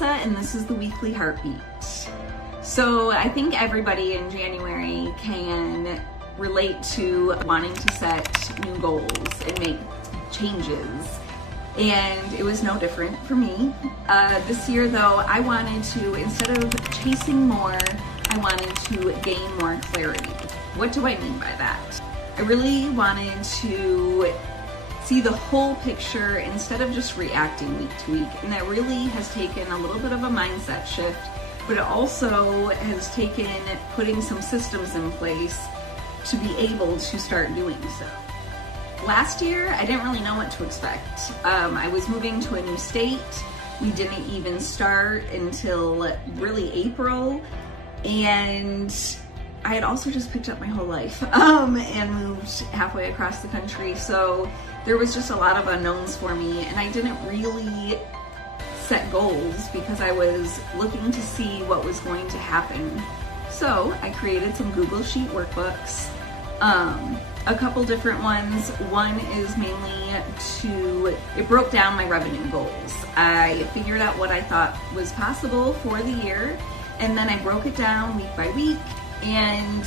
Melissa, and this is the Weekly Heartbeat. So I think everybody in January can relate to wanting to set new goals and make changes. And it was no different for me. This year though, I wanted to, instead of chasing more, I wanted to gain more clarity. What do I mean by that? I really wanted to see the whole picture instead of just reacting week to week. And that really has taken a little bit of a mindset shift, but it also has taken putting some systems in place to be able to start doing so. Last year, I didn't really know what to expect. I was moving to a new state. We didn't even start until really April. And I had also just picked up my whole life and moved halfway across the country. So there was just a lot of unknowns for me, and I didn't really set goals because I was looking to see what was going to happen. So I created some Google Sheet workbooks, a couple different ones. One is mainly it broke down my revenue goals. I figured out what I thought was possible for the year, and then I broke it down week by week and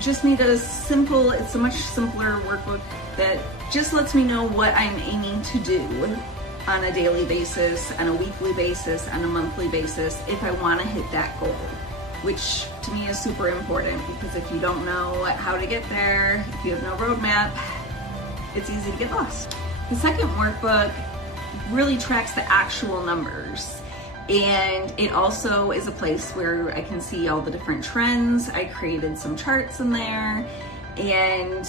just made it's a much simpler workbook that just lets me know what I'm aiming to do on a daily basis, on a weekly basis, on a monthly basis, if I want to hit that goal, which to me is super important, because if you don't know how to get there, if you have no roadmap, it's easy to get lost. The second workbook really tracks the actual numbers, and it also is a place where I can see all the different trends. I created some charts in there, and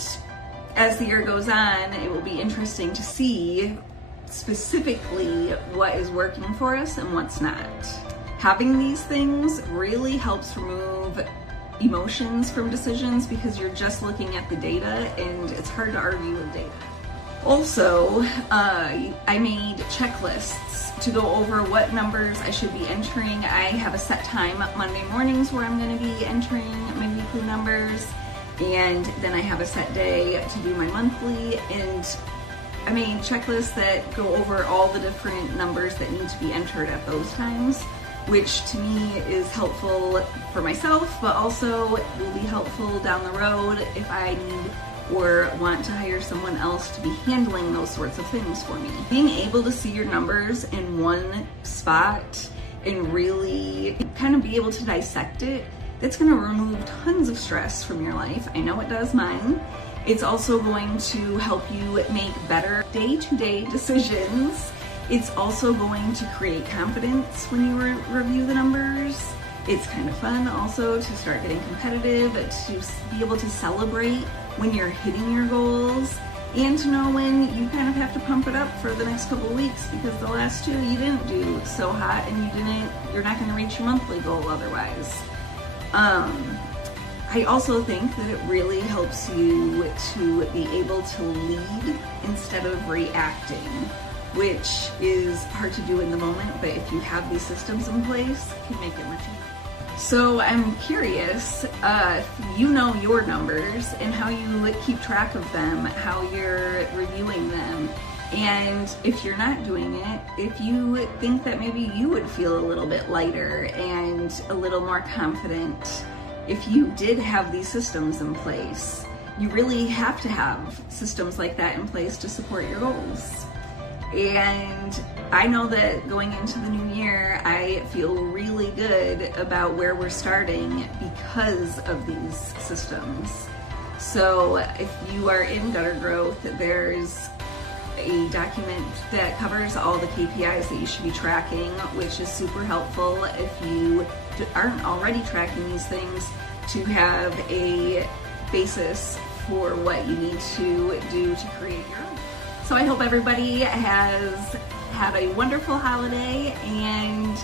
as the year goes on, it will be interesting to see specifically what is working for us and what's not. Having these things really helps remove emotions from decisions, because you're just looking at the data and it's hard to argue with data. Also, I made checklists to go over what numbers I should be entering. I have a set time Monday mornings where I'm going to be entering my weekly numbers, and then I have a set day to do my monthly, and I made checklists that go over all the different numbers that need to be entered at those times, which to me is helpful for myself, but also will be helpful down the road if I need or want to hire someone else to be handling those sorts of things for me. Being able to see your numbers in one spot and really kind of be able to dissect it, that's going to remove tons of stress from your life. I know it does mine. It's also going to help you make better day-to-day decisions. It's also going to create confidence when you review the numbers. It's kind of fun also to start getting competitive, to be able to celebrate when you're hitting your goals, and to know when you kind of have to pump it up for the next couple of weeks, because the last two you didn't do so hot and you're not going to reach your monthly goal otherwise. I also think that it really helps you to be able to lead instead of reacting, which is hard to do in the moment, but if you have these systems in place, it can make it much easier. So I'm curious if you know your numbers and how you keep track of them, how you're reviewing them, and if you're not doing it, if you think that maybe you would feel a little bit lighter and a little more confident if you did have these systems in place. You really have to have systems like that in place to support your goals. And I know that going into the new year, I feel really good about where we're starting because of these systems. So if you are in gutter growth, there's a document that covers all the KPIs that you should be tracking, which is super helpful if you aren't already tracking these things, to have a basis for what you need to do to create your own. So I hope everybody has had a wonderful holiday, and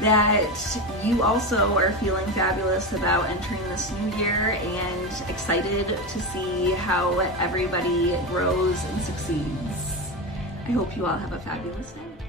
that you also are feeling fabulous about entering this new year and excited to see how everybody grows and succeeds. I hope you all have a fabulous day.